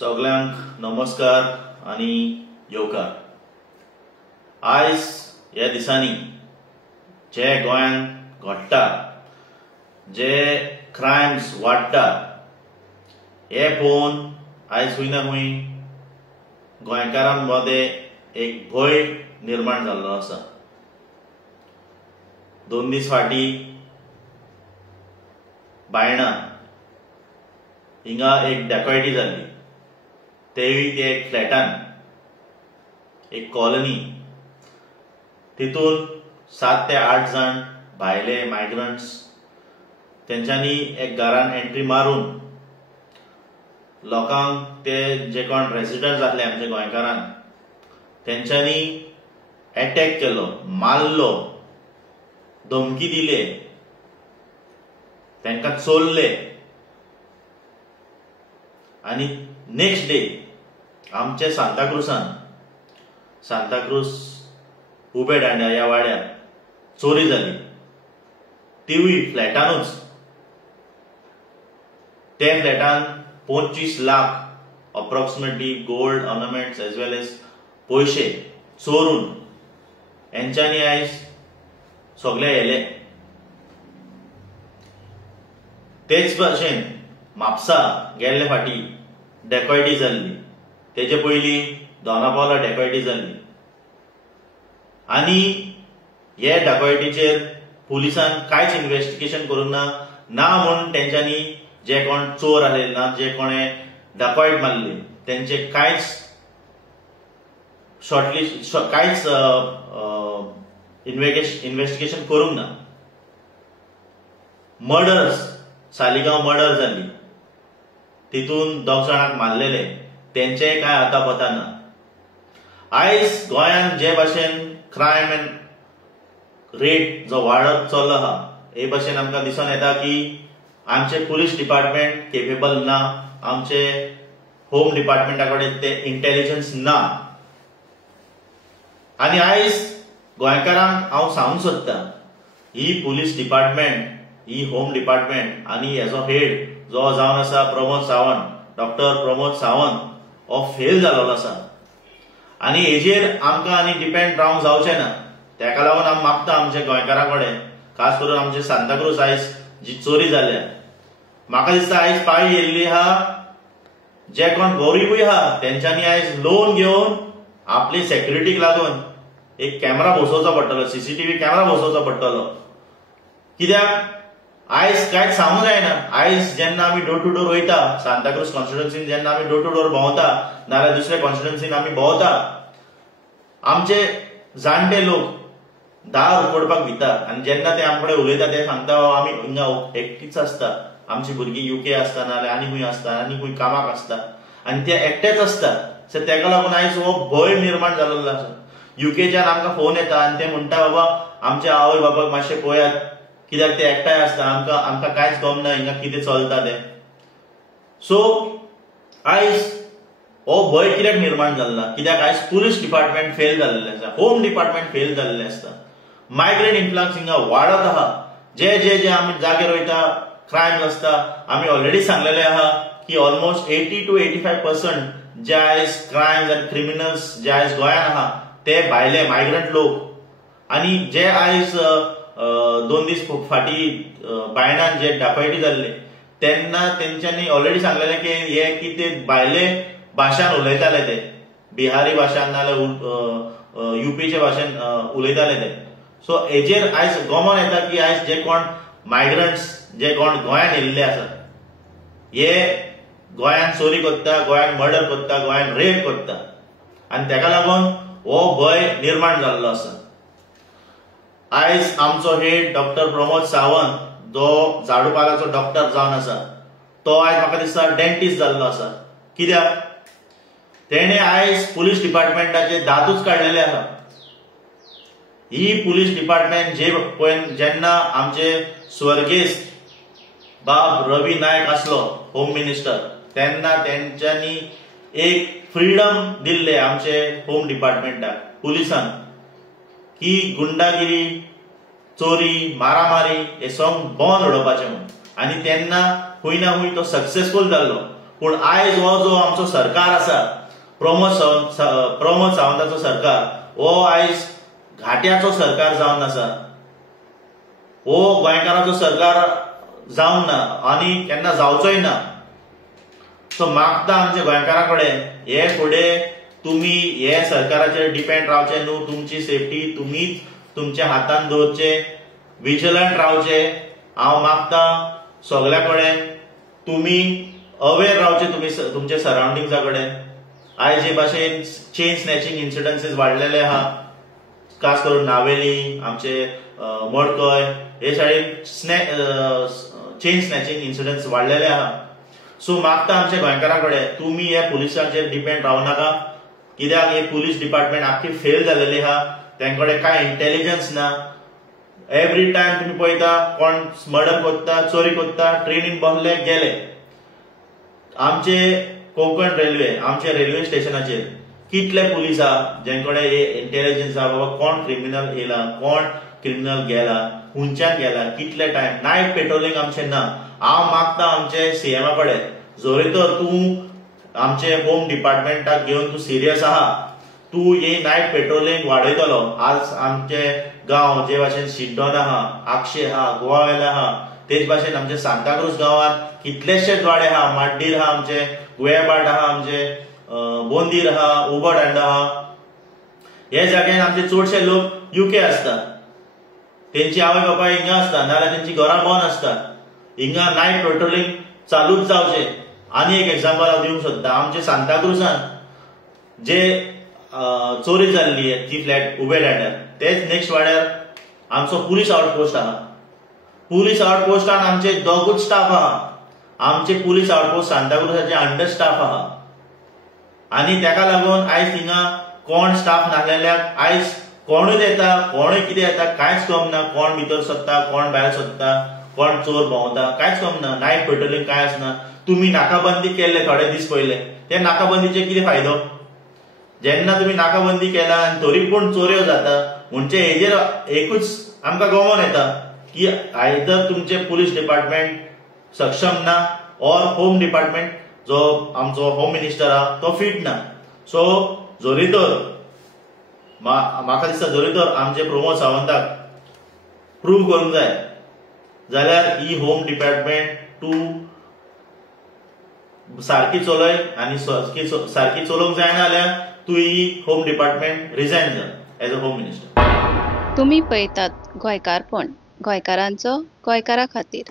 सगळ्यांक नमस्कार आणि येवकार। आज ह्या दिसांनी जे गोंयान घडटा, जे क्रायम्स वाडटा, हे पळोवन आज खंय ना खंय गोंयकारांमध्ये एक भय निर्माण जाल्लो आसा। 2 दीस फाटीं बायणा हिंगा एक डॅकॉयटी जाल्ली, तेवूय ते एक फ्लॅटान, एक कॉलनी। तितून 7 ते 8 जण भायले मायग्रंट्स तेंच्यांनी एक घरान एंट्री मारून लोकांक, ते जे कोण रेसिडेंट्स आसले आमचे गोंयकारान, तेंच्यांनी अटॅक केलो, मारलो, धमकी दिले, तांकां चोरले। आणि नेक्स्ट डे आमचे सांताक्रूज उबे दांड्या ह्या वाड्यार चोरी जाली, तिवूय फ्लॅटानूच। ते फ्लॅटान 25 lakh approximately gold ornaments as well as पैसे चोरून हेंच्यांनी आयज सगळे येले। तेच भाशेन म्हापसा गेल्ले फाटी डॅकॉयटी जाल्ली, तेजे पयलीं दोनापावला डॅकॉयटी जाल्ली। आणि हे डॅकॉयटीचेर पुलिसान कांयच इन्व्हेस्टिगेशन करूंक ना म्हूण तेंच्यांनी जे कोण चोर आसले ना, जे कोणे डॅकॉयट मारले, तेंचे कांयच इन्व्हेस्टिगेशन करूंक ना। मर्डर्स, सालिगांव मर्डर जाली, तितून 2 जाणांक मारलेले, तेंचेय कांय आता पता ना। आयज गोंयान जे भाशेन क्रायम एंड रेट जो वाडत चल्लो आहा, हे भाशेन आमकां दिसून येता की आमचे पुलीस डिपार्टमेंट केपेबल ना, आमचे होम डिपार्टमेंटा कडेन ते इंटेलिजन्स ना। आणि आयज गोंयकारांक हांव सांगूंक सोदता, ही पुलीस डिपार्टमेंट, ही होम डिपार्टमेंट आनी हेजो हेड जो जावन आसा प्रमोद सावंत, डॉक्टर प्रमोद सावंत, हो फेल जाल्लो आसा। आनी हेजेर आमकां आनी डिपेंड रावंक जावचें ना। तेका लागून हांव मागता आमच्या गोंयकारां कडेन, खास करून आमचे सांताक्रूज आयज जी चोरी जाल्या, म्हाका दिसता आयज पाळी येयल्ली आहा, जे कोण गरीबूय आहा तेंच्यांनी आयज लोन घेवन आपली सेक्युरिटीक लागून एक कॅमेरा बसोवचो पडटलो, CCTV कॅमेरा बसोवचो पडटलो। कित्याक आयज कांयच सांगूंक जायना। आयज जेन्ना आमी डोर टू डोर वयता, सांताक्रूज कॉन्स्टिट्युएन्सीन जेन्ना आमी डोर टू डोर भोंवता, नाल्यार दुसऱ्या कॉन्स्टिट्युएन्सीन आमी भोंवता, आमचे जाणटे लोक दार उगडपाक भिता। आनी जेन्ना ते आमचे कडेन उलयता, ते सांगता आमी हिंगा एकटीच आसता, आमची भुरगीं UK आसता, नाल्यार आनी खंय आसता, आनी खंय कामाक आसता, आनी ते एकटेच आसता। सो तेका लागून आयज हो भंय निर्माण जाल्लो आसा। UKच्यान आमकां फोन येता आनी ते म्हणटा, बाबा आमच्या आवय बापायक मातशें पळयात, कित्याक ते एकठांय आसता, आमकां कांयच गमना हिंगा कितें चलता तें। सो आयज हो भंय कित्याक निर्माण जाल्ला? कित्याक आयज पुलीस डिपार्टमेंट फेल जाल्लें आसा, होम डिपार्टमेंट फेल जाल्लें आसता, मायग्रेंट इन्फ्लक्स हिंगा वाडत आहा। जे आमी जाग्यार वयता क्रायम आसता, आमी ऑलरेडी सांगलेलें आहा की ऑलमोस्ट 80 to 85% जे आयज क्रायम्स आनी क्रिमिनल्स जे आयज गोंयान आहा, ते भायले मायग्रंट लोक। आनी जे आयज 2 दीस फाटीं बायणान जे डॅकॉयटी जाल्ले, तेन्ना तेंच्यांनी ऑलरेडी सांगलेलें की हे कितें भायले भाशान उलयताले, ते बिहारी भाशान नाल्यार UPचे भाशेन उलयताले ते। सो हेजेर आयज गमन येता की आयज जे कोण मायग्रंट्स, जे कोण गोंयान येयल्ले आसा, हे गोंयान चोरी करता, गोंयान मर्डर करता, गोंयान रेप करता। आनी तेका लागून हो भंय निर्माण जाल्लो आसा। आयज आमचो हेड डॉक्टर प्रमोद सावंत, जो झाडूपालाचो डॉक्टर जावन आसा, तो आयज म्हाका दिसता डेंटिस्ट जाल्लो आसा। कित्याक तेणे आयज पुलीस डिपार्टमेंटाचे दातूच काडलेले आहा। ही पुलीस डिपार्टमेंट जेन्ना आमचे स्वर्गेस्त बाब रवी नायक आसलो होम मिनिस्टर, तेन्ना तेंच्यांनी एक फ्रीडम दिल्ले आमचे होम डिपार्टमेंटाक, पुलिसान, की गुंडागिरी, चोरी, मारामारी हे सगळें बंद उडोवपाचें म्हणून। आनी तेन्ना खंय ना खंय तो सक्सेसफूल जाल्लो। पूण आयज हो जो आमचो सरकार आसा प्रमोद सावंताचो सरकार हो आयज घाट्याचो सरकार जावन आसा, हो गोंयकारांचो सरकार जावंक ना आनी केन्ना जावचोय ना। सो मागता आमच्या गोंयकारां कडेन हे फुडें तुमी हे सरकाराचेर डिपेंड रावचे न्हू, तुमची सेफ्टी तुमीच तुमच्या हातान दवरचे, विजिलंट रावचे। हांव मागता सगळ्या कडेन तुमी अवेर रावचे तुमी तुमच्या सराउंडिंग्सा कडेन। आयज जे भाशेन चेन स्नॅचिंग इन्सिडन्सीस वाडलेले आहा, खास करून नावेली आमचे मडकय हे सायडीन चेन स्नॅचिंग इन्सिडन्स वाडलेले आहा। सो मागता आमच्या गोंयकारां कडेन तुमी हे पुलिसांचेर डिपेंड रावं नाका, कित्याक हे पुलीस डिपार्टमेंट आख्खी फेल जालेली आहा, तांचे कडेन कांय इंटेलिजन्स ना। एवरी टायम तुम्ही पळयता कोण मर्डर करता, चोरी करता, ट्रेनीन बसले गेले। आमचे कोंकण रेल्वे आमच्या रेल्वे स्टेशनाचेर कितले पुलीस आहा जेंकडे हे इंटेलिजन्स आहा बाबा कोण क्रिमिनल येला, कोण क्रिमिनल गेला, हुंच्यान गेला, कितले टायम नायट पेट्रोलिंग आमचे ना। हांव मागता आमचे सीएमा कडेन जोरी तर तूं आमचे होम डिपार्टमेंटाक घेवन तूं सिरियस आहा, तूं हे नायट पेट्रोलिंग वाडयतलो। आज आमचे गांव जे भाशेन शिड्डोन आहा, आक्षे आहा, गोवावेला आहा, तेच भाशेन आमचे सांताक्रूज गांवांत कितलेशेच वाडे आहा, माड्डीर आहा, आमचे गुयेबाट आहा, आमचे बोंदीर आहा, उबरडांडा आहा। हे जाग्यान आमचे चडशे लोक यूके असतात, तेंची आवय बापाय हिंगा असतात नाल्यार तेंची घरां बंद असतात। हिंगा नायट पेट्रोलिंग चालूच जावचे। आनी एक एग्जांपल हांव दिवंक सोदता, आमचे सांताक्रूजान जे चोरी जाल्ली ती फ्लॅट उबेडांड्यार, तेच नेक्स्ट वाड्यार आमचो पुलीस आउटपोस्ट आहा। पुलीस आउटपोस्टान आमचे दोगूच स्टाफ आहा। आमचे पुलीस आउटपोस्ट सांताक्रूजाचे अंडर स्टाफ आहा आनी ताका लागून आयज थिंगा कोण स्टाफ नासलेल्याक आयज कोणूय येता, कोणूय कितें येता कांयच कळना, कोण भितर सोदता, कोण भायर सोदता, कोण चोर भोंवता कांयच कळना। नायट पेट्रोलिंग कांय आसना। तुम्ही नाकाबंदी केले थोडे दीस पयले, ते नाकाबंदीचे कितें फायदो? जेन्ना तुम्ही नाकाबंदी केला आनी तरी पूण चोऱ्यो जाता म्हणजे हेजेर एकूच आमकां गमन येता की आयदर तुमचे पुलीस डिपार्टमेंट सक्षम ना और होम डिपार्टमेंट जो आमचो होम मिनिस्टर आहा तो फिट ना। सो जोरी तर म्हाका दिसता जोरी तर आमचे प्रमोद सावंताक प्रूव करूंक जाय जाल्यार ही होम डिपार्टमेंट तूं सारकी चलय आनी सारकी चलोवंक जायना जाल्यार तूं ही होम डिपार्टमेंट रिजायन जा एज अ होम मिनिस्टर। तुम्ही पळयतात गोंयकारपण, गोंयकारांचो गोंयकारा खातीर।